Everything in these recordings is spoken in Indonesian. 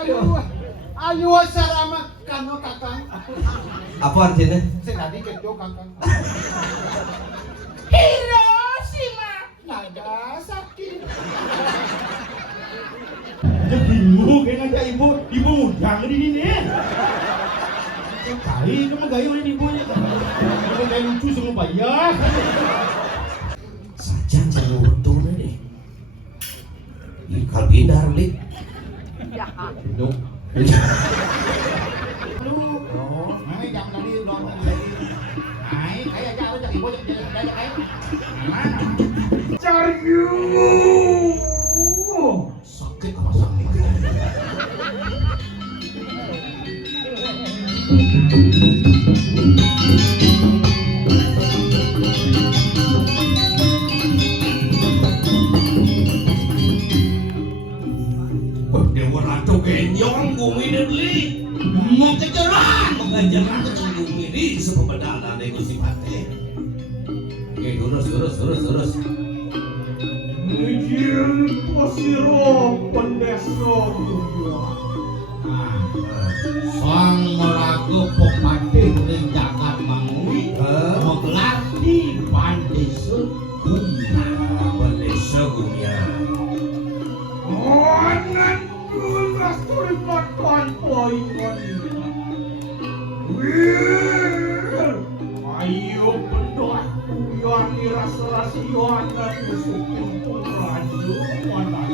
Ayo sarama kano kakang. Apa artinya? Senadi kejo kakang. Hiroshima. Nagasaki. Jadi bingung kayak ngajak ibu undang di sini. Kali kamu gaya oleh ibunya. Kamu gaya lucu semua bayar. Sajan jangan betul deh. Ikal bidar lik. Duduk. Aduh, ay jangan lagi nonton lagi. Ay, kayak aja ajak ibu ajak kayak. Mana? Cari you. Sakit apa sakit? Dewa Ratu Genyong bumi deli. Mau kejaran kecanggung ini sepedalan ego sifatnya. Oke, terus. Mijil posiro pendeso tujuan. Sang meraga pepatih ning jagat mangui menggelar di Pandesa Gumya. Pandesa Gumya. Onan tugas turi makan poin. Ayo pendoa yang dirasa-rasian dan bersyukur pengraju mana.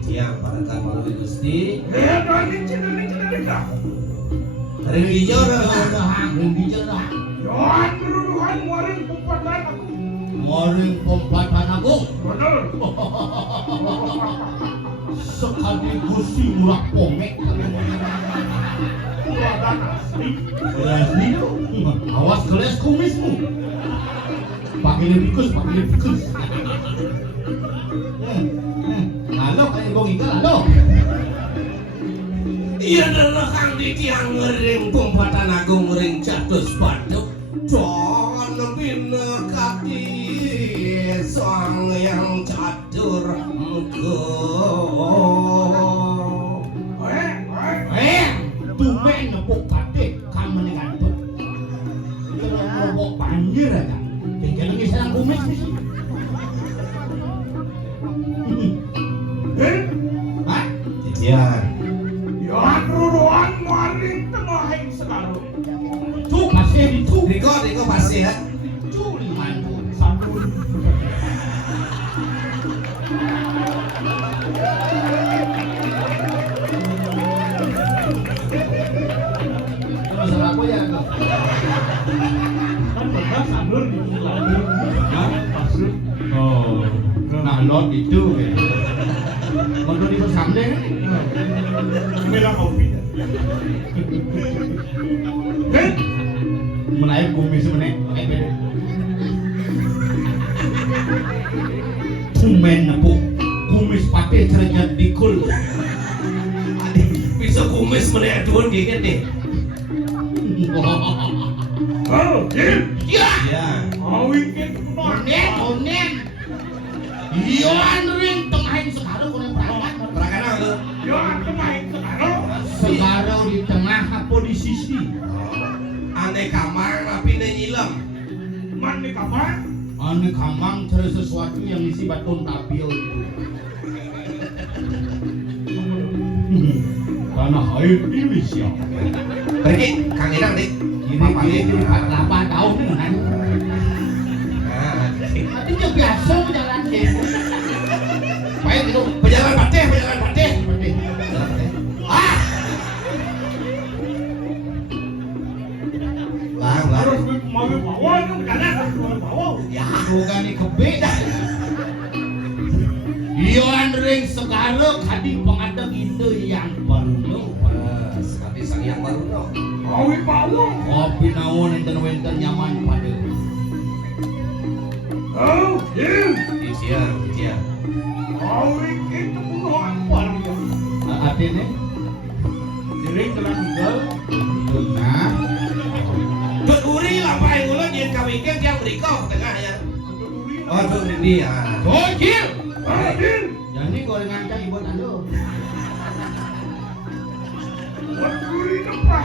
Tiang pada malu Gusti. Cina. Ring hijau dah. Yohan keruduhan muaring pumpatan aku. Moring pompatan aku Bener. sekali Gusti murah pomek. Badan asli. Asli tu. Awas keles kumismu. Pakai lebikus. Halo, kan ibu ikan halo. Iya adalah kang di tiang ngering pumpatan agung ring catus paduk. Don bina kaki sang yang catur muka. Tumben nepuk patih kamu nih kantuk. Ngobok banjir aja. Tinggal lagi serang kumis ni. Hah? Titian. Yohan keruduhan muaring tengahing sekarang. Tu pasir itu. Riko pasti ya. Tu limantu. Sambul. Masalah aku ya. Kan benar sambul di lagi. Hah? Pasir. Oh, nalot itu. Kalau di pesantren Merah kopi. menaik kumis menaik. Tumben nepuk kumis patih cerejat dikul. Bisa kumis menaik turun gini deh. Oh, Jim. Ya, Ya. Awingin onen. Yohan ring tengahin sekarang kurang perawat. Perakan apa tuh? Yohan kemahin sekarang. Sekarang di tengah apa di sisi? Aneh kamar tapi nyilem. Man di kamar. Aneh kamang cari sesuatu yang isi baton tapio itu. Tanah air Indonesia. Pergi, Kang Idang dik. Papa dik. 48 tahun kan. Nah, Tapi dia biasa berjalan demo. baik itu pejalan patih. Ah! harus mau bawa itu karena harus mau bawa. Ya, bukan ini kebeda. Ion ring sekarang kadi pengadeng itu yang baru. sekali sang yang baru no. Mau bawa. Kopi naon enten-enten nyaman pada. Oh, Jim. Iya. Mau itu puno apa ya? Ate nih. Diring telah tinggal. Nah, Berduri lah paling ulo jen kawingkeun yang berikau tengah ya. Oh, tuh ini ya. bocil. Jim. Jadi gorengan cai buat anda. Berduri apa?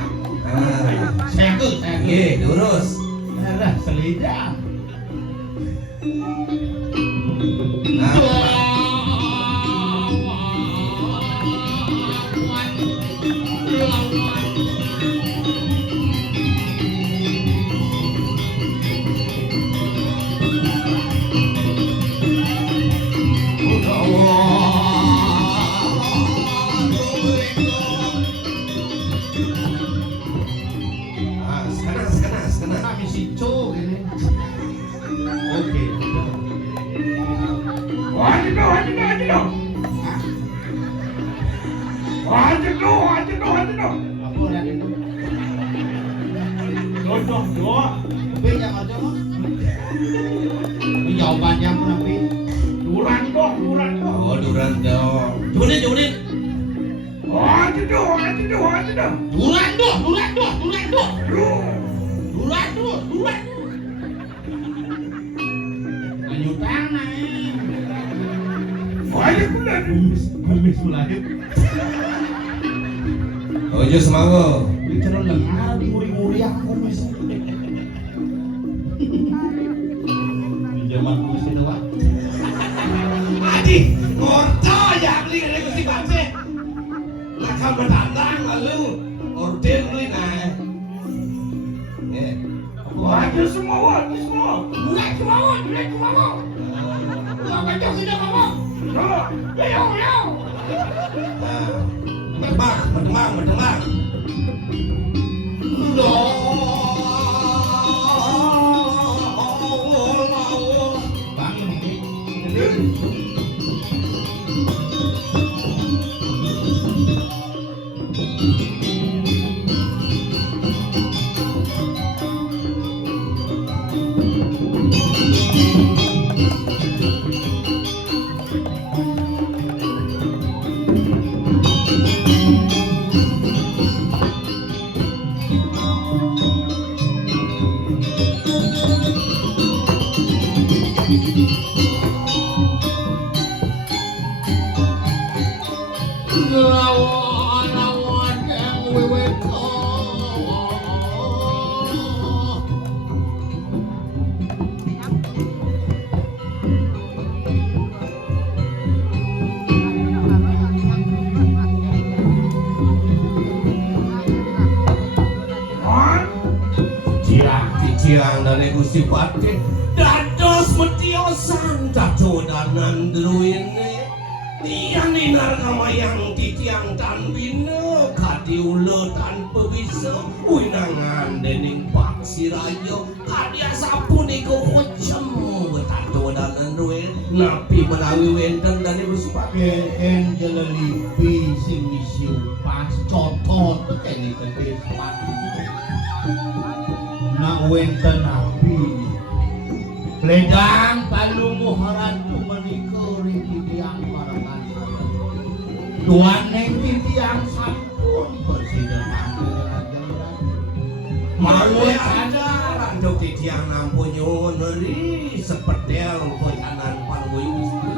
Saya tuh. Ye, lurus. Arah selida. Nah, sekenas. Kami si Co ini. Oke. Wajib dong. Wajib dong. Apa lihat itu? Doa. B yang ada mah. Ini jawabannya pun tapi. Duran dong. oh duran dong. Junin. Wajib dong. Duran doh. Menyutang naik. Wajib udah. Kumis mulai. Ojo semango. Bicara lengar di muri-muri yang kumis. Zaman kumis itu pak. Adi, orto ya beli dari Gusti Bangse. Lakal bertandang lalu orden beli nah. Ya. Wajib semua. Mulai semua. Gua baca sudah ngomong. Yo. Nah, berdemang. Bang ini. Lawan yang wewe Cirang dari Gusti Pati dados metiosan dadodanan druine yang ninar kamayang titiang tan bina kadi ula tanpa bisa winangan dening Pak Sirayo kadi asapun iku kocem dadodanan druine napi menawi wenten dari Gusti Pati Angel Lipi sing misiu pas cotot tekeni tetes pati. Nak wenten api Ledang palungu haratu menikuri titiang parakan Tuan neng titiang sampun bersidangan Malu ada ranjau titiang nampunyo neri sepetel koyanan panwui Gusti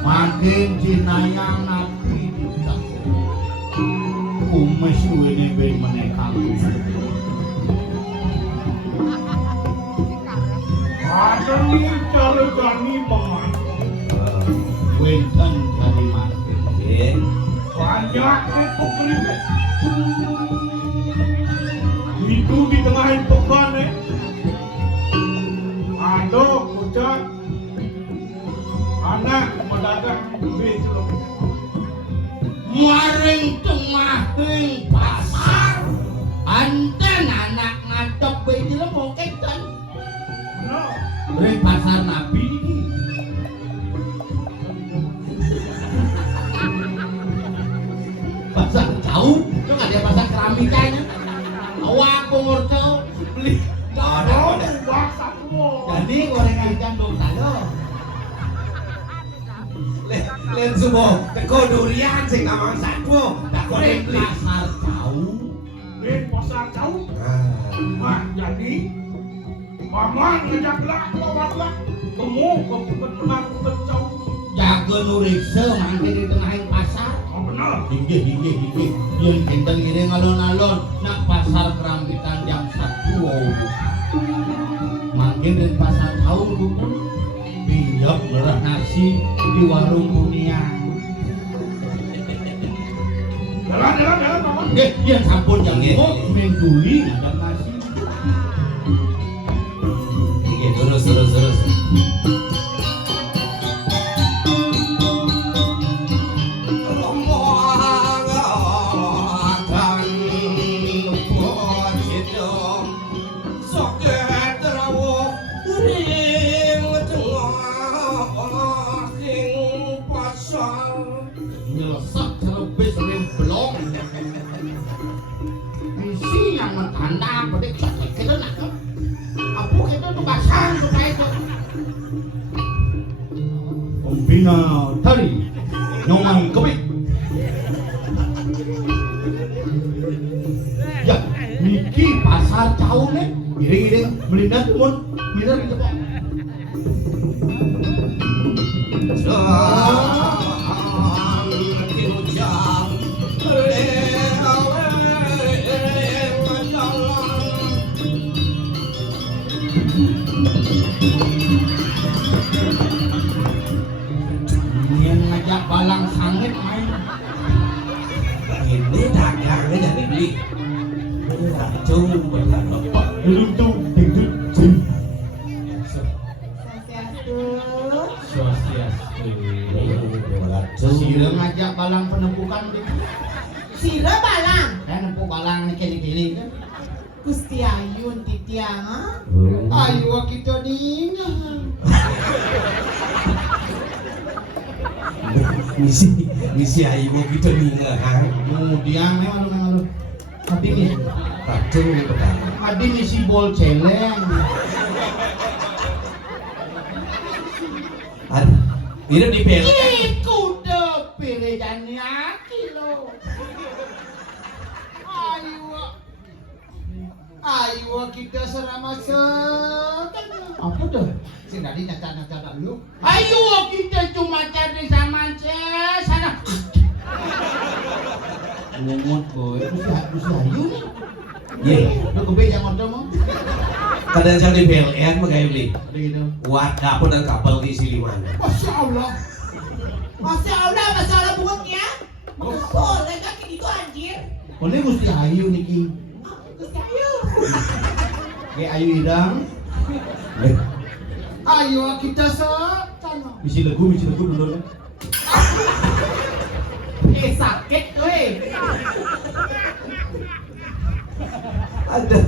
makin cinayang api ditak kumis wene ben menekang Ada nih kalau kami mangan. wenten dari makin Banyak itu keripik. Itu di tengah pekan ada kucak anak pedagang betul. maring tengahing pasar anten anak ngadep Ring pasar Nabi iki. Pasar jauh, itu nggak ada pasar keramikannya. Awak pengurus beli. Oh, wah satu. Jadi goreng ikan dong talo. Len subuh teko durian sing namang satwa tak Ring goreng beli. pasar jauh. Ring pasar jauh. Wah, jadi Paman ngejak lah, lawat lah. Temu ke jauh. Jaga nurikse mangke di tengahing pasar. Oh benar. Inggih. Yen kinten ngiring alon-alon nak pasar kerampitan jam 1 wau. Mangke di pasar jauh dukun. Piyok merah nasi di warung Kuniang. Jalan, Paman. Nggih, yen sampun jam Nggih. 5 mengguli ngadap nasi. Oke, terus. Nyelesek cerebis ring blong. Isi yang mentanda pedek kita nak. Apa kita tu pasang supaya itu. Pembina tari nyomai kebik. Ya, niki pasar jauh nih. Iring melindas mun, minar di Jepang. Ingin ngajak balang sangit main. Ini dagangnya jadi beli. Racun benar. Duduk dingdut jim. Racun. Sira ngajak balang penempukan deh. Sira balang Saya nempuk balang nih kiri kan. Gusti Ayun titiang ayu kita dina Misi ayu mau gitu nih Kemudian nih malu. Tadi nih, racun benar. tadi misi bol celeng. Ini di bel. Iku udah pilihannya aki lo. Ayo kita serama apa tuh? sing tadi nyata dulu Ayo kita cuma cari sama sana. Ngomot boy, bisa ayo nih. Iya. Lo kebeja motor mau? Kadang saya di BLN pakai beli. Ada gitu. Buat dapur dan kapal di Siliman. Masya Allah. Masya Allah bunganya boleh kaki gitu anjir Boleh mesti ayu niki. Gusti Ayun Kayak ayu hidang. Ayo kita sana. Misi lagu dulu. sakit weh Ada.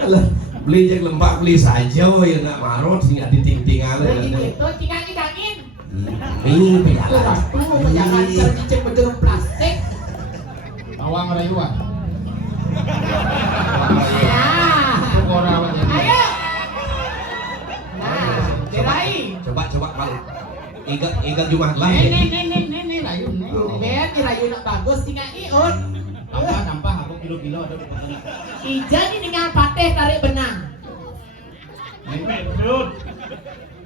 Alah, beli yang lembak beli saja, ya nggak marot sih nggak diting-tingan. gitu tingangin Ini pejalan. tuh jangan cicing berjeruk plastik Bawang rayuan. ya Korawan ya. ayo nah diraih Coba bang. Iga Jumat lah. Nih rayun nih. biar diraih nak bagus tinggal iun Nampak aku kilo-kilo ada di pasar. ijan ini dengan pateh tarik benang Medut.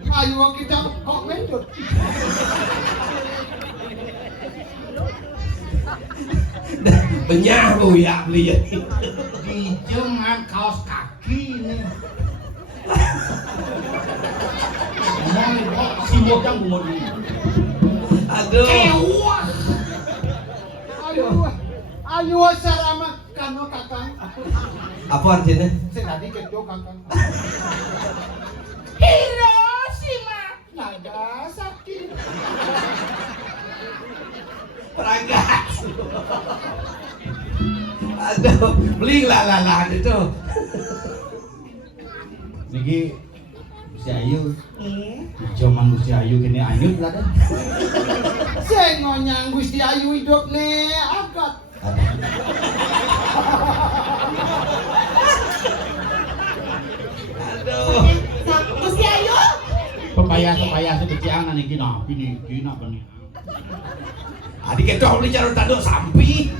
Ayo kita kok mendut. Benyah bu ya beli ya. Dijengan kaos kaki nih. Ngomong kok simbol yang bumbu ini. Aduh. Ewas. Ayo sarama kano kakang. Apa artinya? Saya tadi kejo kakang. Hiroshima, Nagasaki. Peragat. Aduh, beli lah itu. Niki Gusti Ayu. Eh, Jaman Gusti Ayu kene anyut lah dah. Sing ngonyang Gusti Ayu hidup nih agak. Aduh. Gusti Ayu. Pepaya sedeci angan iki napi niki napa nih. Adik itu beli carut tanduk sampi.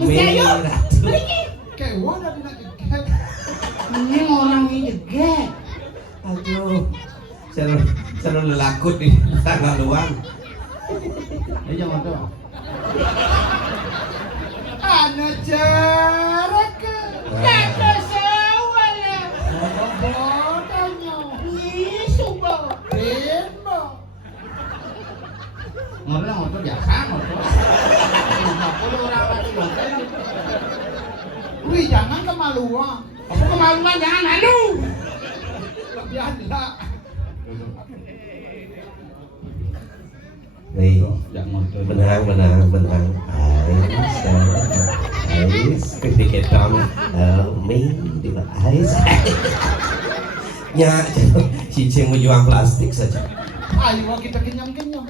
Gusti Ayu. Ratu. Pergi. Kewa dah dina jeget. Ini orang ini jeget. Aduh. Seru lelakut nih tanggal luang. Eh jangan tuh. Ana jarak. Kata sawala. Bodohnya. Ni suba. Bimbo. Ngotot biasa ngotot. Ngotot orang lagi ngotot. Wih jangan kemaluan. Apa kemaluan jangan malu. Lebih ada. Nih, Jangan ngotot. benang. Ais, ketika main di ais. Ya, cicing berjuang plastik saja. Ayo kita kenyam-kenyam.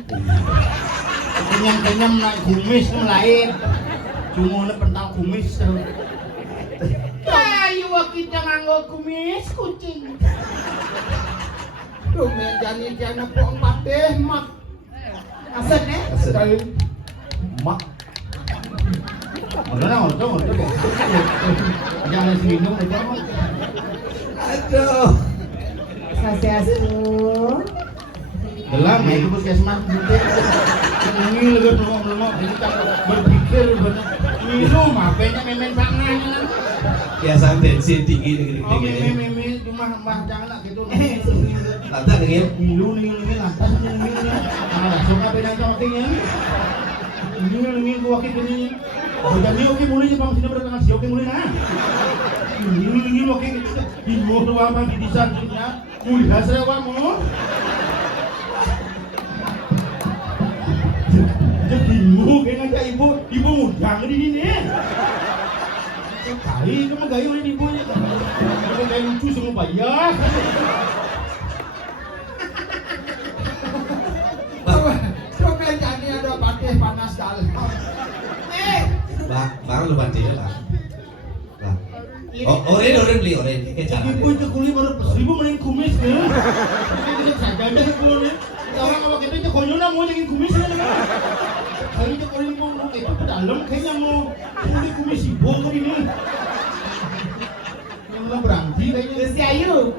Kenyam naik kumis itu lain. Cuma pentang kumis terus. Ayo kita nganggo kumis kucing. Duh menjani jana pok pateh mak. Maksudnya? Mak. Ngotot. Jangan seminum aja. Aduh. Sasiastu. Dalam ya itu puskesmas mungkin. Ini lega melomok ini tak berpikir benar. Minum apa nya memen pangan. Biasa bensin tinggi Oh gini. meme cuma mbah jangan lah gitu. Tata dingin. Milu nih lantas nih. Ah, suka beda cotingnya. Ini gua kini. Udah nih oke mulai bang sini bertengah sih oke mulai nah. Ini oke di motor apa di desain nya. Mulai hasil kamu. Jadi kayaknya ibu ngundang di sini. Kali itu mah gayu ini ibunya. Kayak lucu semua bayar. Duh menjani ada pateh panas dalam. Bang lu bantu ya lah. Oren beli oren. Ibu itu kulit baru 1000 main kumis ya. Ini saja deh kulitnya. Orang kalau kita itu konyolnya mau jadi kumis ya. Kali itu kulit mau itu ke dalam kayaknya mau kulit kumis ibu ini. Yang mau berhenti kayaknya. Gusti Ayu.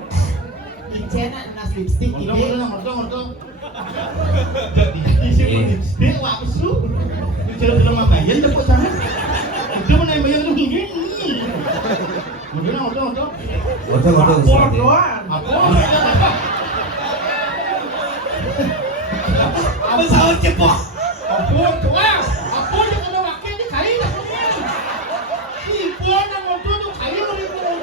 Icena nas lipstick ini. Ngotong. Jadi isi lipstick apa su? Bicara mabayan tepuk tangan. Itu mana yang bayar itu gini. Ngotong. Lapor doang. Apa? Apa sahut cepok? Apa yang kena wakil di kali lah. Ibu yang motor tu kali boleh motor.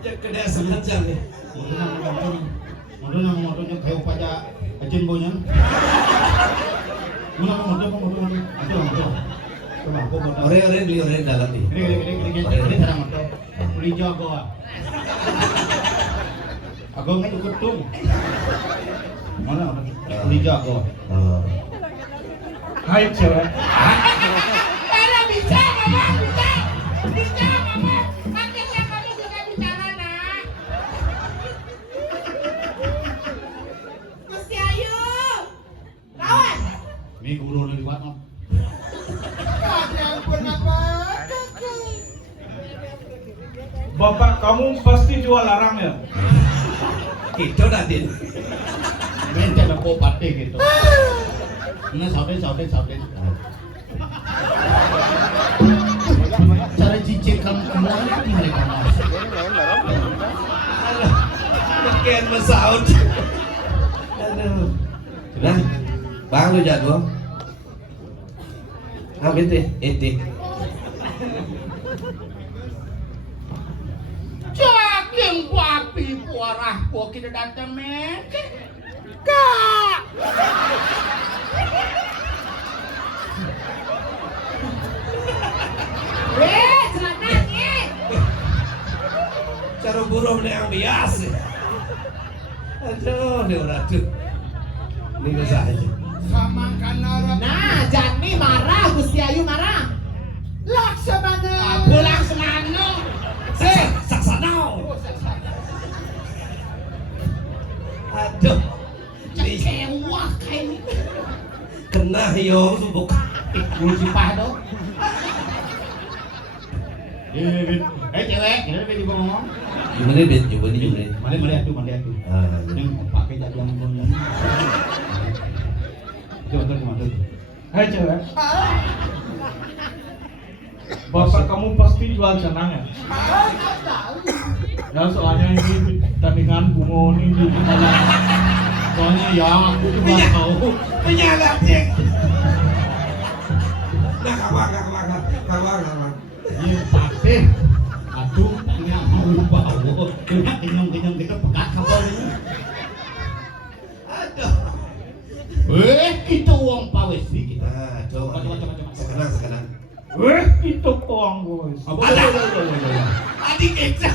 Ya kena semacam ni. Motornya kayak upaja ajen bonya. Motor. Coba aku motor. Oren beli oren dalam ni. Ini cara motor. Beli jago. Aku nggak ikut tung. Mana? Beli jago. Hai cewek. Karena bisa, mama. Makanya kamu juga bicara, nak. Gusti Ayu. Kawan. Ini guru lagi buat no. Ada yang pernah pakai. Bapak kamu pasti jual larang ya? Itu nanti. Main cara popate gitu. Ini sautin. Cara cicik kamu kembali mereka masuk. Makin mesahut. Aduh. Nah, bang lu jago. Apa itu? Jaking wapi puarah po kita datang men. Kak. Celana ni. yang biasa. Aduh, aduh. Ini saja. Sama kanara. Nah, Jani marah, Gusti Ayu marah. Laksamana. Pulang semano. Saksana. Aduh. Kecewa kayak ini. Kena yo subuk. Uji pado. Cewek, kita juga ngomong. Gimana bet? Gimana? Mari atuh. Yang pakai jadi yang bener. Coba. Hai cewek. Bapak kamu pasti jual jenang ya? Ya soalnya ini tandingan bungo ini di mana? Soalnya ya aku juga tahu. Penyalah cek. Nah, kawan. Iya pasti. Aduh, tanya mau bau. Kenyang kita pekat kapal ini. Aduh. Kita uang pawes kita. Nah, coba. Sekarang. Itu uang gue. Adik kita.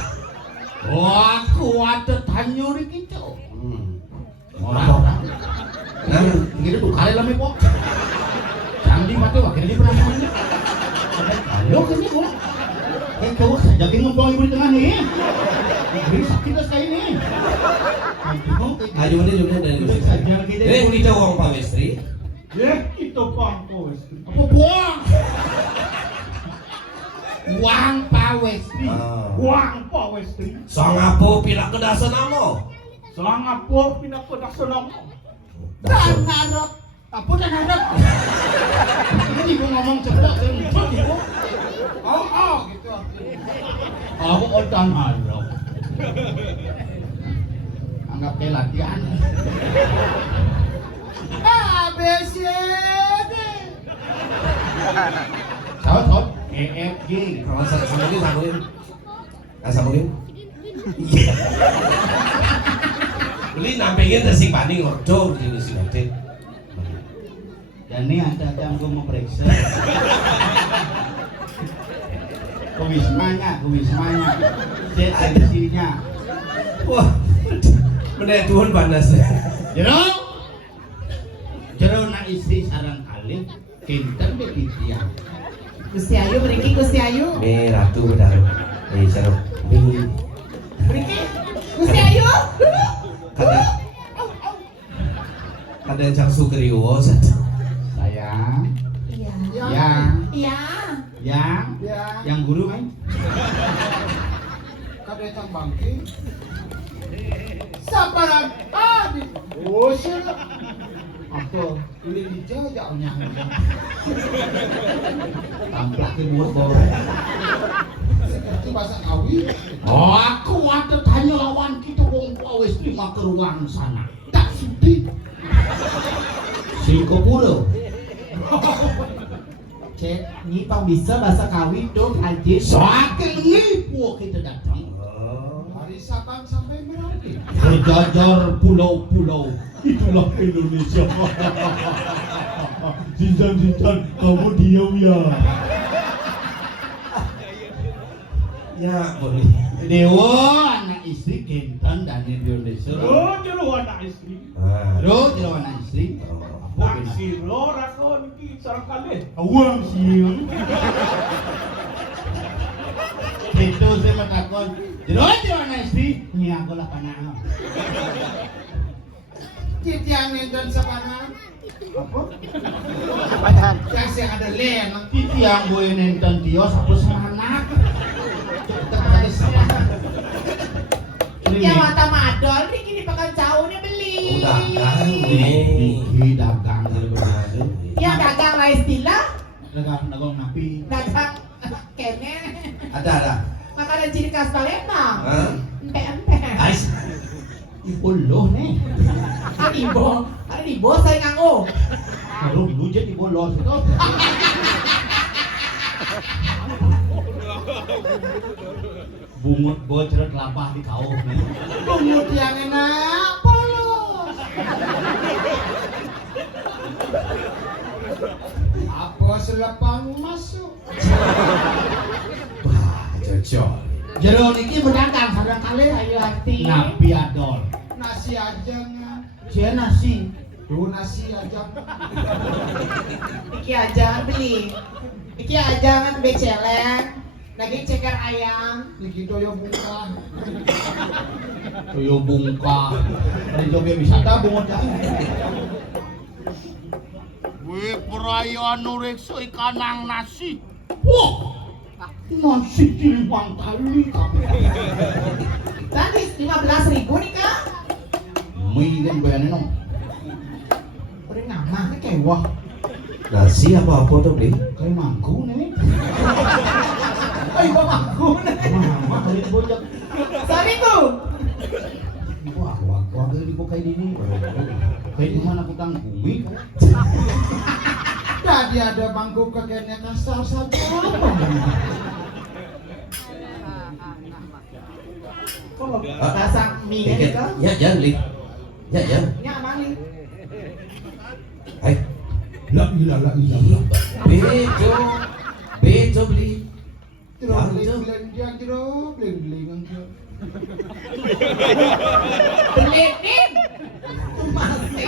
Wah, kuat tanyo di kita. Orang. Nah, Kita tuh kali lami po. Sandi mati wakil di perasaan. Halo kini po. Kau saja kini ngomong ibu di tengah nih. Beri sakit lah sekali nih. ayo mana dari kita uang Pak Westri. Itu uang gue. Apa buang? Uang pawestri. Uang Pak Westri. Sang apa pila kedasan amo? Selang apa pindah ke Daksenong? Dan harap. Apa dan harap? Ini ibu ngomong cepat ibu. Oh gitu. Aku odan harap. Anggap kayak latihan. ABCD. Saut. EFG. Sambungin. Sambungin. Iya. Beli nampingin nasi paning ordo di nasi nanti. Dan ini ada yang gue mau periksa. Kewismanya. Tensinya. Wah, bener Tuhan panas ya. Jero nak istri sarang kali kinten de titiang. Gusti Ayu, beriki Gusti Ayu. Nih ratu benar. Sarung. Beriki. Gusti Ayu. Kada yang sugriwo Sayang. Iya. Yang guru kan? Kadetang bangki. Saparan tadi. Bosir. Apa? Ini dijajahnya. Tampak buat bawah. Seperti bahasa Ngawi. Oh, aku ada tanya lawan kita wong pawes lima ke ruang sana. Tak sudi. Singapura. Cek, ini tong bisa bahasa kawi dong aja. Saking nipu kita datang. Dari Sabang sampai Merauke. Berjajar pulau-pulau. Itulah Indonesia. Jinjan, kamu diam ya. Ya boleh. Dewa anak istri Kintan dan Indonesia. Jero anak istri. Jero anak istri. Taksi lo rakon ki sarang kali. Awang siang. Itu saya matakon. Jero anak istri. Ni aku lah panah. Titiang dan sabana. Apa? Kasi ada len. Titi yang gue nonton dia satu semangat. Ya mata madol, ini kini pakai jauh nih beli. Udah kan nih. Dagang gitu benar. Ya dagang lah istilah. Dagang napi. Dagang kene. Ada. Makanan ciri khas Palembang. Hah? Empe. Ais. Ibu loh nih. Ada di bos saya nganggo. Baru dulu jadi bolos itu. Bungut bocor kelapa di kau nih. Bungut yang enak. Polos. Apa selepang masuk? Wah, cocok. Jero niki berdagang sareng kali Ayu hati. napi adol. Nasi aja ngan. Cie nasi. Tuh nasi aja. Iki aja beli. Iki aja kan beceleng. Lagi ceker ayam. Niki toyo buka. Toyo bungka. Dari Jogja wisata bungut jahe. Wih, perayaan nurekso ikanang nasi. Wah, nasi dilimang kali. Tadi 15.000 nih kak. Mie kan bayarnya nong. Udah nama nih kewah. Nasi apa tuh beli? Kayak mangku nih. Ayo mangku nih. Mama kali bojak. Sorry tuh. Wah, dari kok kayak gini. Kayak di mana aku tanggumi? Tadi ada bangku kegennya kasar saja. Kok pasang mie Tiket. kak? Ya jangan beli. Ya jangan. Ini apa nih? Hai. La ilah. Bejo beli. Terus beli dia jero, beli ngan jero. Beliin. Masih.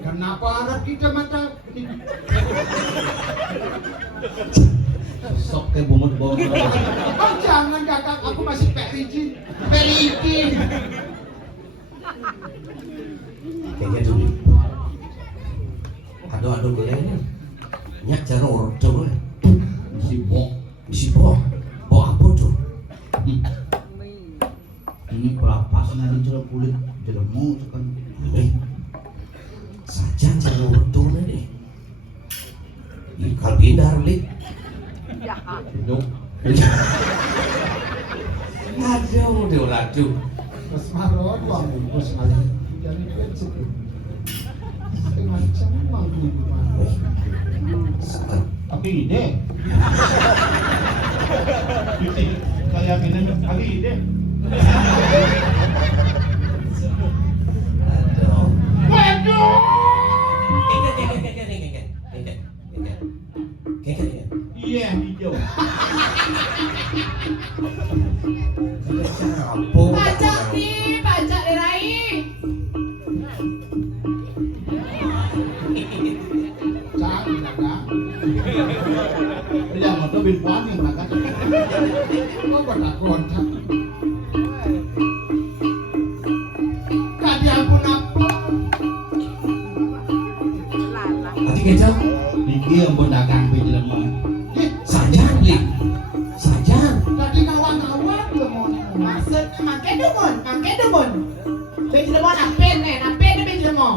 Kenapa harap kita mata Sok kayak bumut bawang. Oh jangan kakak, aku masih perizin. Perizin. Kayaknya dulu. Aduh golengnya. Nyak cara ordo boleh. Misi bok. Bok apa tuh? Ini pelapas nanti jeruk kulit jeremu kan. Saja cara ordo nih. Ini kalau pindah beli. Hidup. Aduh, aduh. Mas Marot, uang bungkus kali. Jadi kecil. Macam mangku gimana? Tapi ide. Kayak gini kali ide. Aduh. Waduh. Iya hijau. Pajak nih, pajak Rai. Jangan kakak. Dia mau tuh bin puan yang makan. Kau pada kontak. Kadi ampun apa? Hati kecap. Niki yang berdagang pinjaman. Saja beli. Saja. Tadi kawan-kawan lemon. Maksudnya mangke dumun. Bejlemon apen bejlemon.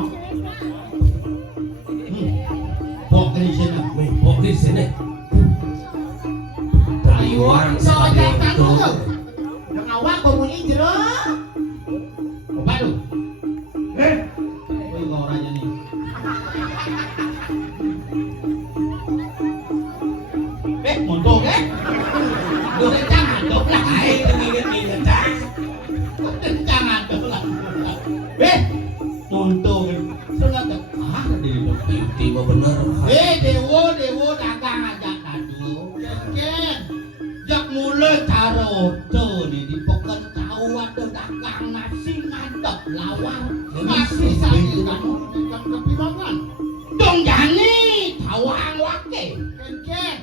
Bok dari sini. Bok di sini. Taiwan Soalnya kan tuh. tuh. Udah ngawak bunyi jero. Apa tuh? Woi kau orangnya nih. Montok kan? Lu jangan dong lah. Ingat dah. Jangan dong lah. Montok kan? Sudah tak ada di Tiba bener. Dewo dagang aja tadu. Ken. Jak mulai taruh tuh di pokan tahu ada dagang nasi ngadep lawar. Masih sakit kan? Kan kepirangan. Dong jani tawang wake. Ken.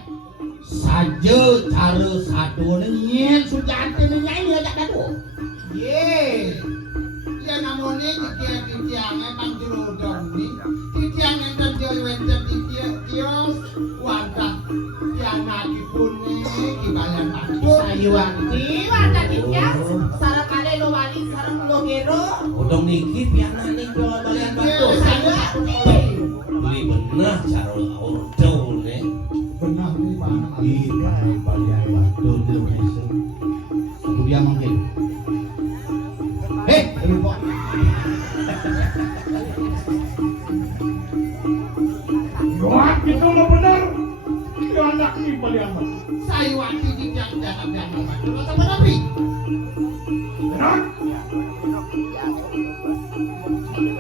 Saja cara satu nyen sujanti nyanyi aja tadu. Ye. Ya namanya tiang emang jero doni. Tiang enten jero enten kios warteg. Tiang nadi pune kibayan matur. Sayuanti, wartadiknya. Sarang kali lo wali, sarang lo gero. Udang niki piana nih jual balian batu. Sayuanti. Beli bener cara ordo nih. Benar nih Pak. Iya, balian batu dia bisa. Kemudian mungkin. Lupa. Wah, itu mah benar. Itu anak nih balian mas. Sayuanti di tiang-tiang matur. Sama nabi. Benar?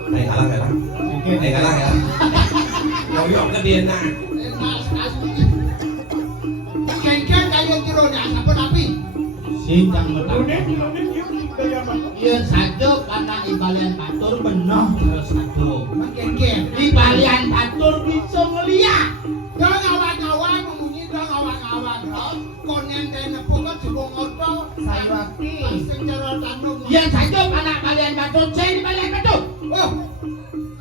Này kalah ya. Này kalah ya. Ngoyok ke dia nah. Mas Cincang Udah, metang. yuk daya batur. Yen saja kana ibalian batur benah terus satu. Makin-kin. Ibalian batur bisa ngeliat. Dong awak-awak memunyi dong awak-awak dong. Konen den nepukot jebong oto. Sayuaki. Sing cara tandung. Yen saja kana ibalian batur, saya ibalian batur. Oh.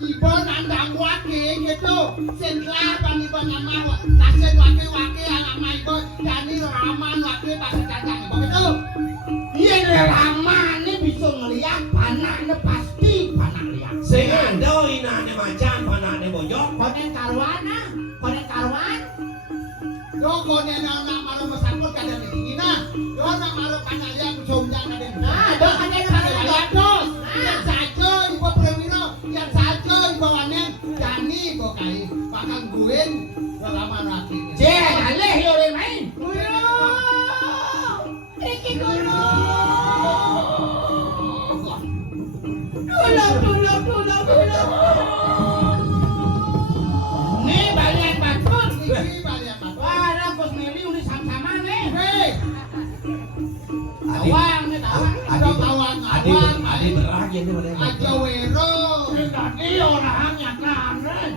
Ibu nandang wake gitu. Sen kelar bang ibu nama. Tasen wake-wake anak ma ibu. Jani raman wake pas cacang ibu gitu. Yen lama ini bisa ngeliat panaknya pasti panak liat. Sing ando inane macan panane boyok. Konen karuan ah. Konen karuan. Yo konen anak malu mesakut kada dingina. Yo anak malu panaya kusumjang kada. Nah, dong ada yang Kada ada bagus. Yang saja ibu Premino, yang saja ibu Wanen, Jani ibu kai. Bakal guin selama lagi. Jeh, alih yo re main. Guru. Riki guru. Dulu. Nih balian batur. Iki balik apa? Wah, ada bos Meli udah sama-sama nih. Hei, Awang nih tawang. ada kawan-kawan. Adi berah jadi mana? Aja wero. Tadi orang nyatakan.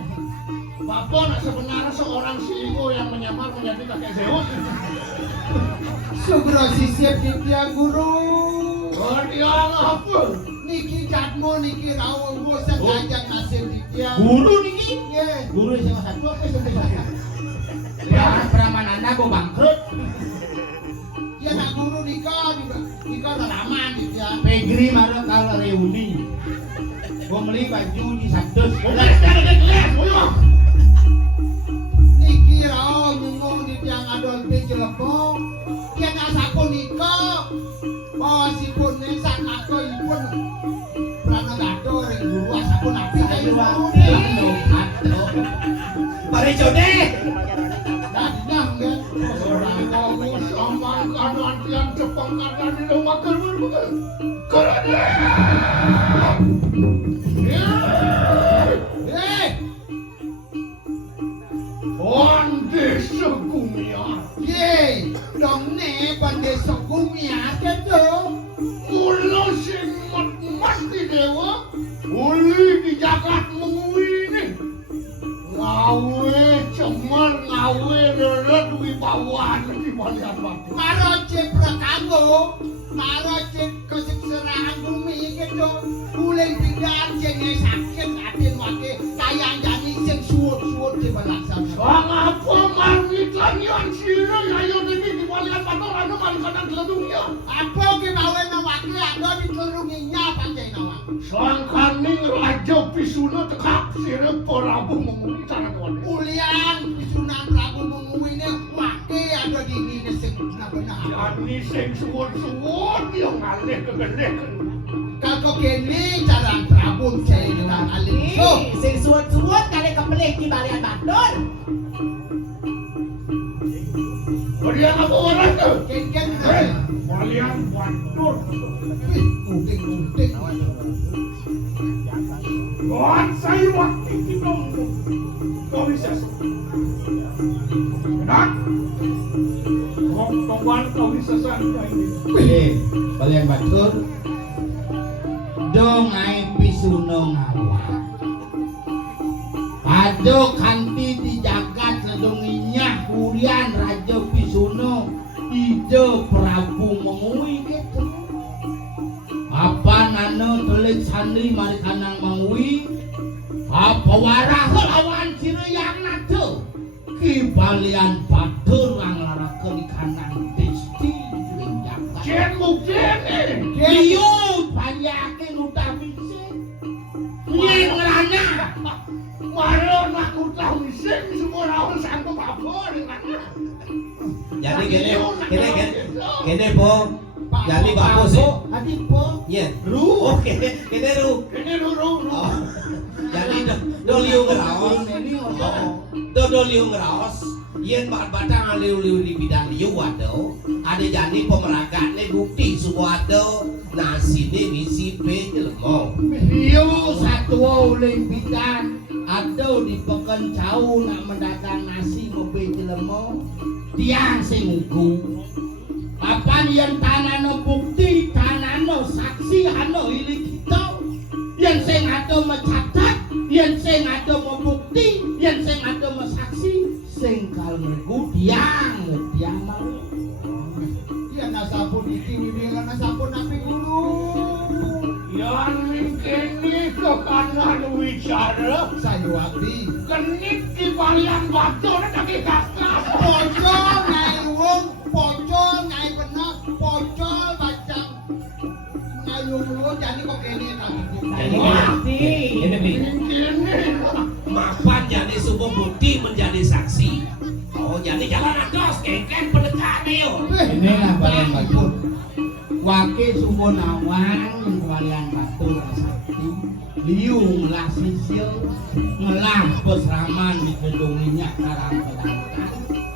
Bapak nak sebenarnya seorang CEO yang menyamar menjadi kakek Zeus. Sugro sisip ditya guru. Oh, dia apa? Niki jatmo niki rawong gua sengaja nasib ditya. Guru niki. Ye. Guru SMA 1 apa SMP 1? Ya, Pramananda gua bangkrut. Ya nak guru nikah juga. Nikah raman ditya. Pegri marah kalau reuni. Gua beli baju di Sabtus. Niki rawong nyunggung ditya ngadol pejelepong. Ya nak sapu nikah. Bawa si pun nesak aku ipun. Prana gato ring guru asapun api kayu wangi. Mari jode. Tadinya enggak. Orang kamu sama kanan yang Jepang kanan di rumah kerja. Kerana. Eh, Onde segumia. ye, dong ne pandai sokungnya gitu. Mula sing mati dewa. Uli di jagat menguini. Ngawe cemar ngawe deret wibawan di balian batu. Maro cip rekago, maro cip kesekserahan bumi gitu. Uleng pindah jengnya sakit atin wake kayang jadi sing suut-suut di balasan. Bang apa mangit lagi yang sira ayo ini di balian batu anu mari kadang dunia. Apa ke bawa na wake ada di kelurunginya pantai nawa. Sang kaning raja pisuna tekap sira Prabu menguini cara tuan. Ulian Sunan Prabu menguini wake ada di ini sing benar-benar. Yani sing suwun-suwun yang ngalih kegelih. Kako kini cara Prabu saya dengan alim. So, Sing suwut-suwut kali kepelih di balian batur. Berian apa orang tu? ken-ken Hei, balian batur. Uting-uting. Buat saya waktu kita kau bisa. Nak, kawan kau bisa santai. Eh, balian batur. Dong ai pisuno ngawa. Pado kanti di jagat sedunginya kurian Raja Pisuno Ijo Prabu mengui gitu. Apa nano telik sandri mari kanang mengui. Apa warah lawan cireyang nato. Ki balian batur nglarakeun di kanang desti ing jagat. Jen mungkin Kiyo banyakin utang misik. Yen ngrana. Maron aku tahu sing semua orang sanggup apa dengan. Jadi gini po. Jadi bapak sih. Hadi po. Iya. Ru. Oh gini ru. Ini dulu. Oh. Jadi do liu ngeraos. Do liu ngeraos. Yen batang liu di bidang liu waduh. Ada jadi pemeragat nih bukti semua waduh. Nasi ini misi pe jelmo. Yo satu uling bidan. Ado di peken jauh nak mendagang nasi ngopi jelemo. Tiang sing ugu. Kapan yen tanano bukti, tanano saksi ano ili kita. Yen sing ado mencatat, yen sing ado membukti, yen sing ado mensaksi, sing kalmerku tiang mau. Iya nasapun iki wiwilan nasapun api guru. Yang mikini kekanan wicara Sayuwati. Kenit di balian batu kaki kakak Pocol ngai wong, pocol ngai benak, pocol bacang ngai lulo jadi kok kene tadi. Sayuwati. Mikini Mapan jadi subuh bukti menjadi saksi. Oh jadi jalan ados kengken pendekat yo. Inilah balian batur. Wake sumpun awang balian batur sakti. Liu melah sisil, melah pesraman di gedung minyak karang pedangkan.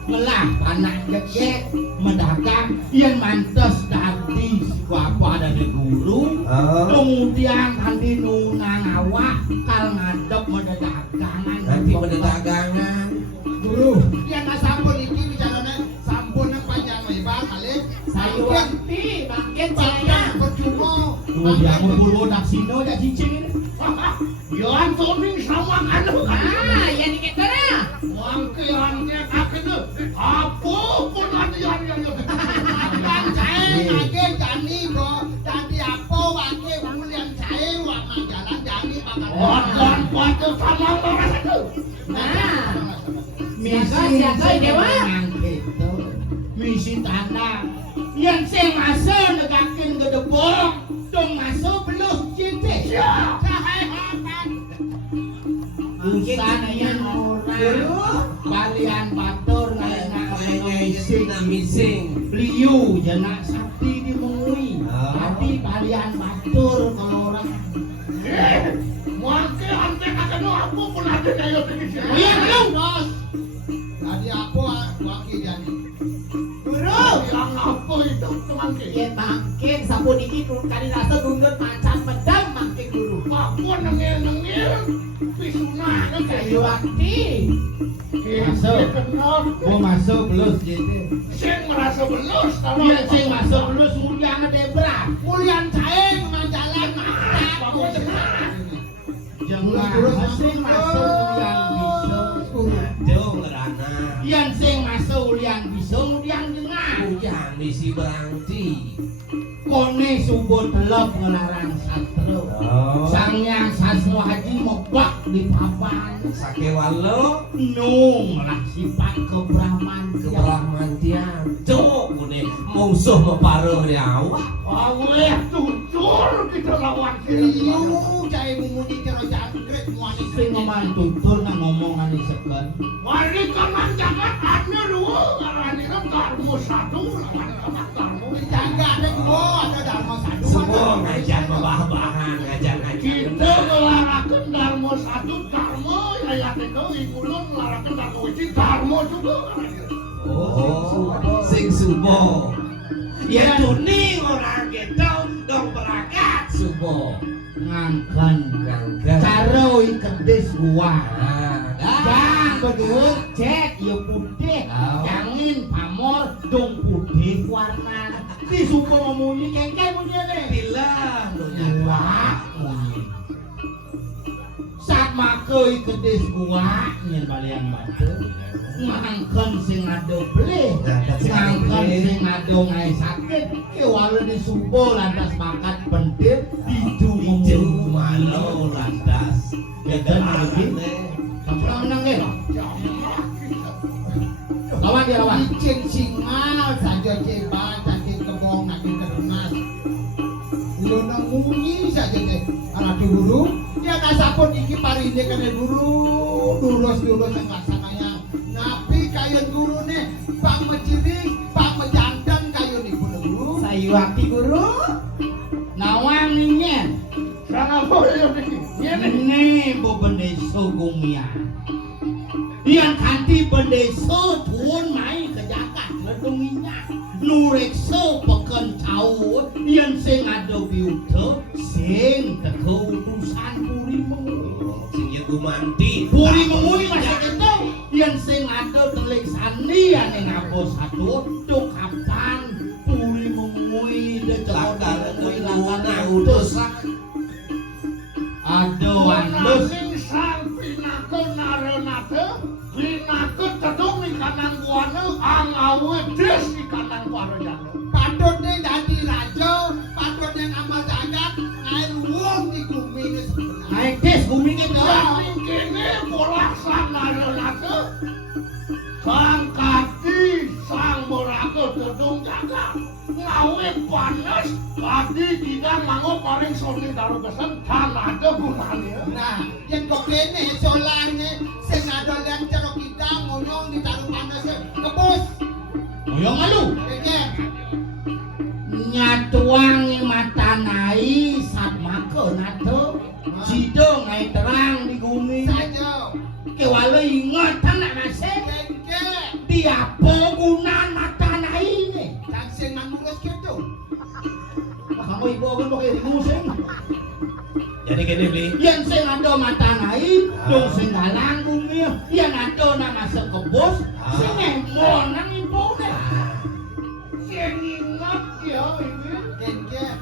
Melah panak gede, mendagang, yen mantes dadi bapa dari guru. Kemudian nanti nunang awak kal ngadep mendagangan. Nanti mendagangan. Guru, dia nasampun iki bicarane sampun nang panjang lebar kali. Sayuwati, bangkit Panjang saya. percuma. Kemudian purwo daksino ya cincin. Yohan tuning sama anu Ah, yan dikit na. Mangkihan kakak apa pun ada yang Kan cae ngake jani bro. Tadi apa wake ulian cae wak jalan jani bakal. Wadan batu sama orang itu Nah, Misi Dewa. Misi tanah yang saya masuk negakin gedebok dong masuk belum cinta usannya orang balian batur ngai Mising. beliau jenak sakti di mengui tadi balian batur kalau orang Mangkihan kakak apa pun ada yang iya belum Bos. Tadi apa wake jani. Guru. yang apa itu mangkin Yen bangkit sampun iki kali rasa dundut macan pedang bangkit guru. apa nengil pisuna Sayuwati. Masuk. Gua masuk belum cinta sing merasa belus kalau iya saya masuk belum sudah ngedebrak Ulian cae mang jalan Bagus benar. jangan sing masuk yang bisa Jauh lerana. yang sing masuk yang bisa yang jengah Hujan misi berangti. kone subuh telep ngelarang satro sangyang sasro haji mebak di papan Sake walo nung lah sifat kebraman keberahman tiang. Jauh kune musuh meparuh nyawa. Awalnya tutur kita lawan Liu cae mumuni jero jangkrik muani sing ngomong tutur nang ngomongan segan Wali kaman jagat ada dua karena kan karmu satu lawan kaman karmu Jaga ada dua, ada dharma satu. Semua ngajar membah-bahan, ngajar-ngajar. kita melarakan darmo satu darmo ya ya itu ikulun melarakan darmo itu darmo juga Oh, sing subo. Ya tuning orang gitu dong berangkat subo. ngangkan Ngangkat. karo ikedes gua Dah. Jang berdua cek ya putih Oh. jangin pamor dong putih warna di supo memunyi kengkeng munyi nih Bilang dunia. Wah, munyi saat makoi kedes gua nyen balian batu ngangkan sing ado beli ngangkan sing ado ngai sakit ki walau di supo lantas makan pentil Itu didu malu lantas. Jajan lagi. Kamu menang ya? Lawan dia lawan. Licin singal saja cepat, cacing kebong, cacing kerenas. Lu nang mumuni saja deh. Alah guru, dia nasapun iki parinde kene guru, lurus-lurus yang laksananya. Napi kayen guru nih, bang meciring, bang mejandan kayu nih guru. Sayuwati guru. Nawang ninyen. Sana boleh ini Ini bu bendeso gumia. Yang kanti bendeso tuan mai ke jakat ledunginya. Nurekso peken tau yang sing ada biute sing teke utusan puri mengu. Sing ya gumanti. Puri mengu masih itu yang sing ada telik sani yang ngabo satu tuh kapan lakar ngudus Aduh, andus. Nanging sang pinakul narenate, pinakul tedung di kanan buana, angawe des di kanan buana jana. Patutnya dadi raja, patutnya amal jagat, ngail wong di bumi ini sebenarnya. Naik des gumingnya tuh. Saking kene bolak sang narenate, sang kaki, sang morakel tedung jaga. Ngawe panas, kaki kita mango paling soni taruh besen, dan ada gunanya. Nah, yang kok kene solahnya sing ada yang cerok kita ngomong ditaruh panasnya kebus. Oyong alu. Keker. Nyatuangi mata nai sat maka nato. Sido ngai terang di bumi. Saja. Kewalo ingat anak nase. Keker. Dia pogunan mata nai ini. Dan sing manurus gitu. Kamu ibu kan pakai musing. jadi gini beli Yang sing ada mata nai, dong sing galang bumi. Yang ada nang asal kebos, sing embon nang ibu deh. Sing ingat ya ini. Keker.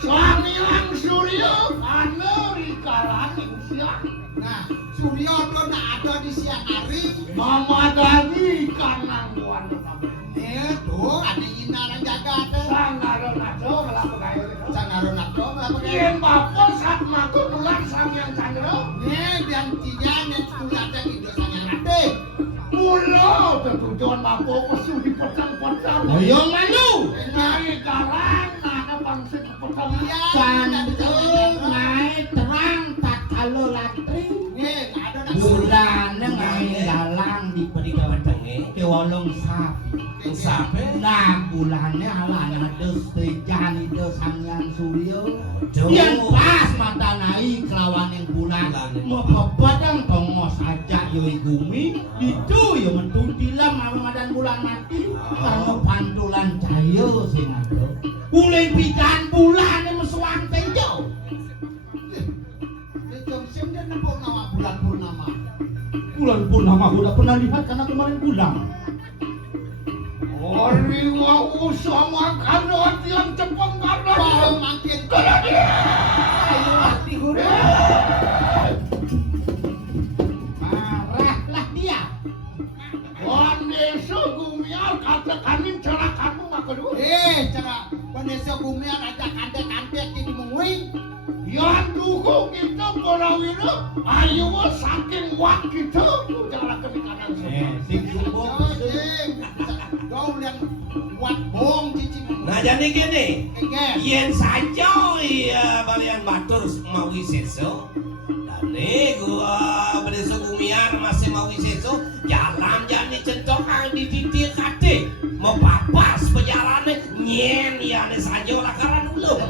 Samilang Surya ana rikalaning siang. Nah, Surya tuh nak ada di siang hari. Mamadani kanang buana kabeh. Tuh, ada inaran jaga tuh. Sang narenate melaku kaya itu. Sang aron nakdo apa Yen bapak saat maku bulan sang yang candra. dan tiga net tulada gitu sang rate. Mula tetujuan bapak kesu di petang-petang. Oyong alu. Nai karang nana pangsit petang. Cantu naik terang tak kalau latri. Nih, ada nak Bulan ngai galang di perikawan tenge kewalong sapi. sape Nah bulannya ala nades tejan itu sangyang suryo. Aduh. Yang pas mata naik kelawan yang bulan mau kepadang tongos aja yoi bumi itu yo mentutilam madan bulan mati karena pantulan cahaya sing ada. Uleng pikan bulan yang mesuang tejo. Jongsim dia nempok nama bulan purnama. Bulan purnama udah pernah lihat karena kemarin bulan. Ori wau sama karo atian cepeng karo. Kau makin Ayo hati guru. Marahlah dia. Wandeso gumiar kata kanin cara kamu makudu. cara Vanessa bumi raja kandek-kandek di mengui. Yang duku kita perawira ayo saking wak kita cara ke kanan saya. Sing subuh. Kau yang buat bong cici. nah jadi gini Keker. yen saja iya balian batur mawi seso dane gua bereso gumiar masih mawi seso jalan jani centokan di titik kate mau papas pejalannya nyen ya ne saja lakaran dulu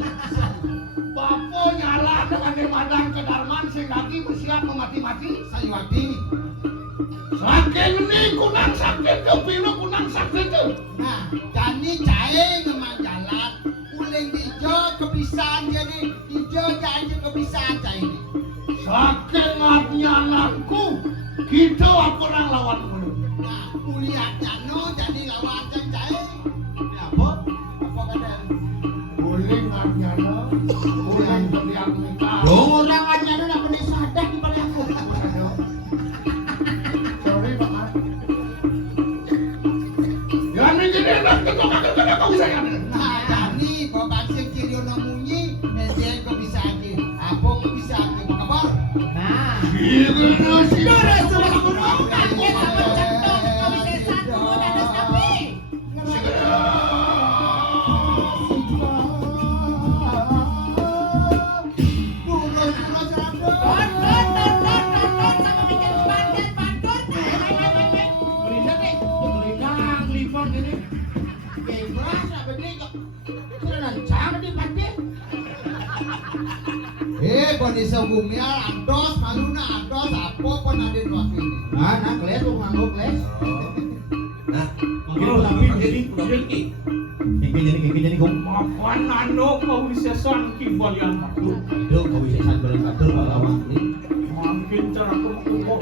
Bapak nyala dengan madang ke darman sing lagi bersiap memati-mati. Sayuati. Saking ini kunang sakit ke pino kunang sakit ke. Nah, jani cae memang jalan. Uleng hijau kebisan jadi hijau cae kebisan cae ini. Saking nganyananku kita orang lawan dulu. Nah, kuliah jano jadi lawan cae. Ya, apa? Apa kata? Boleh nganyana, boleh beliang nikah. Dong orang aja nak pernah sadar di pada aku. Sorry banget. Ya ini jadi nak ketok kena kau saya. Nah, jani bapak sing kiri ono munyi, dia kebisan ki. Apa kebisan ki? Apa kabar? Nah. Iya sih. Vanessa Bumiar, andos, maluna, andos, apa penaden waktu ini? Nah, keles lu nganggo keles. nah Mungkin tapi jadi jadi gong. Makan anu kau bisa sangki balian batu. Itu kau bisa sambil batur lawan ini. Makin cara kau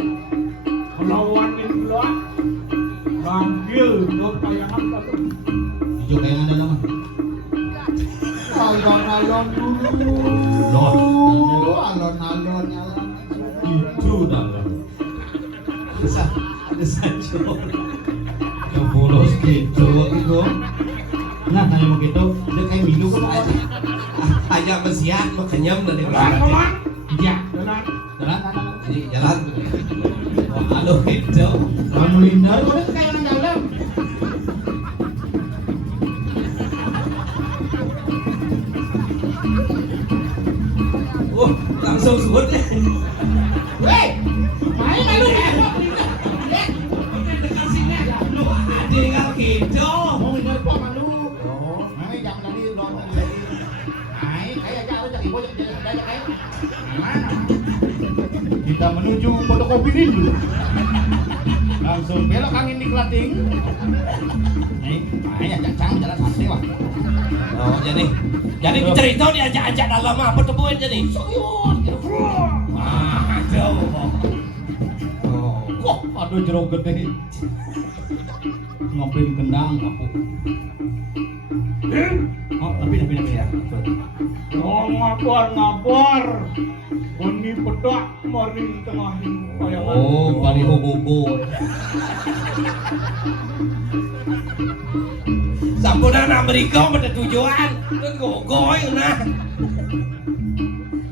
lawan ini pula. Ranggil dot kayangan batu. Hijau kayangan ada nama. alon-alon Lon. dulu. Alon-alon. Itu dah. Ada saja. Yang polos gitu itu. Nah, mau gitu, dia kayak minum kan aja. Hanya mesian makanya dari Teman-teman, Iya. tenang. Jalan. Jadi jalan. Wah, halo gitu. Kamu Linda. Udah kayak orang dalam. Langsung sebut deh. Hei, main malu. Dekat sini lu tinggal gitu. Mau bener kok malu. Nah, jangan tadi lon lagi. Nah, kayak aja harus jadi bocah jadi kayak. Mana? Kita menuju fotokopi rindu. Langsung belok angin di Klating. Nih, ayo cang jalan santai wah. Oh, jadi cerita diajak-ajak dalam apa temuin jadi. Aduh. Wah, aduh jeruk gede. Ngopi di kendang kapuk. Oh, tapi ya. Oh, ngapor. Ini pedak maring tengah bayangan. Oh, baliho bobo. Sampunan Amerika pada tujuan. Kan gogoy nah.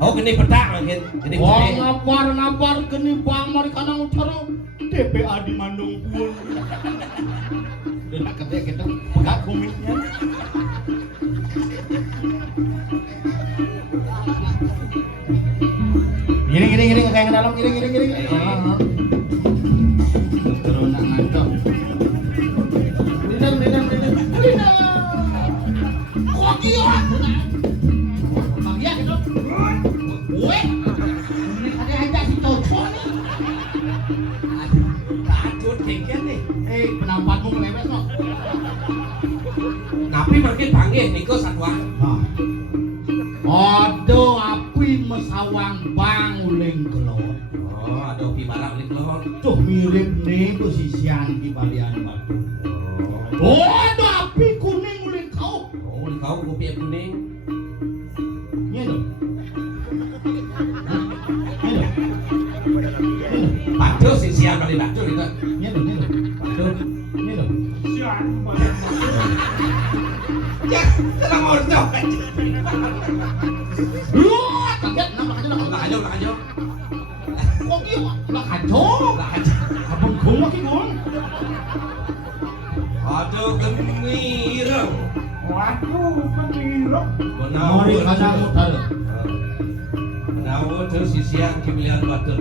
Oh, gini petak makin. Gini Wah, gede. ngapar geni pamar kanang ucara TPA di Mandung pun. Dan katanya kita pegat kumitnya. Gini kayak yang dalam gini. Terus nak ngantuk. Lidang. Kok dia? Bagian itu. Weh. Ini ada aja si cocok nih. Lanjut dikit nih. Penampakmu melewet kok. Napi makin panggil niko satuan. Nah. Aduh, api mesawang bang uling kelon. Oh, ada opi barang di kelon. Tuh mirip nih posisian di balian batu. Oh, ada api kuning uling kau. Oh, kau kopi kuning. Ini loh. Ini loh. Batu sih siang kali batu itu. Ini loh. Batu. Ini loh. Sian banyak. Ya, tenang mau jauh. Wah, kaget nama kaget lah. Lah aja. Kok iya? Lah kacau. Lah aja. Abang gung lagi gung. Aduh gembirang. Waduh, peniro. Mari kadang mutar. Menawa terus sisian kemilian batu.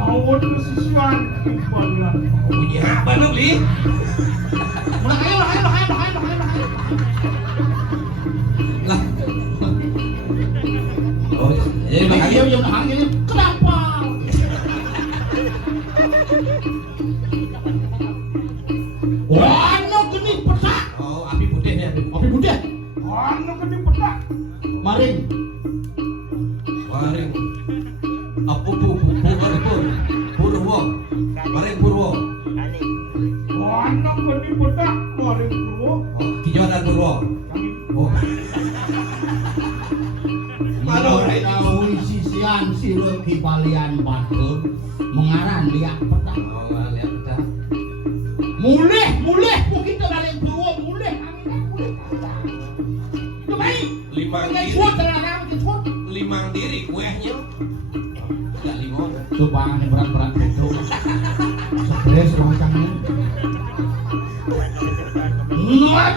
Lawan kesisian kembalian. Bunyi apa lu li? Mulai ayo. Lah. Oh, Ayo yang mahal ini. Kenapa? Wah, no geni pesak. Oh, api putih ya. Api putih. Anu kene pedak. Maring. Maring. Purwo. Maring Purwo. Anu kene pedak maring Purwo. Oh, Kijo dan Purwo. Oh. Malu Tahu sisian sirep ki balian batur mengaran dia petak. Oh, lihat dah. Mulih mungkin dari Purwo mulih angin mulih. Itu baik. Limang diri kuehnya. Enggak limon. Tuh pangan yang berat itu. Stres rancangnya.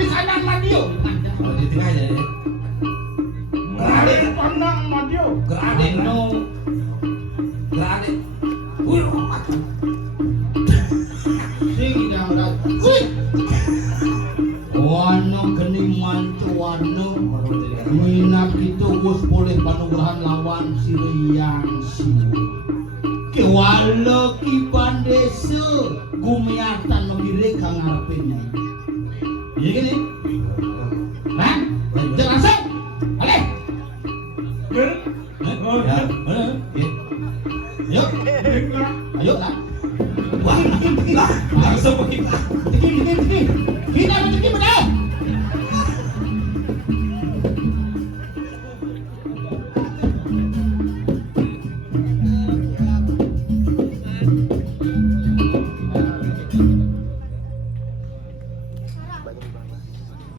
Di kanan Madio. Oh, di tengah aja ya. Ada pandang Madio. Gerade. Sing jangan. Wano geni mantu wano. Minat itu gus boleh panugrahan lawan siriyang siu. Kewala ki bandese gumiatan magire kang arepnya. Iya gini? Hah? Jelasnya? Ale? Ya. Yuk, ayo lah. Wah, langsung begitu. Dikit.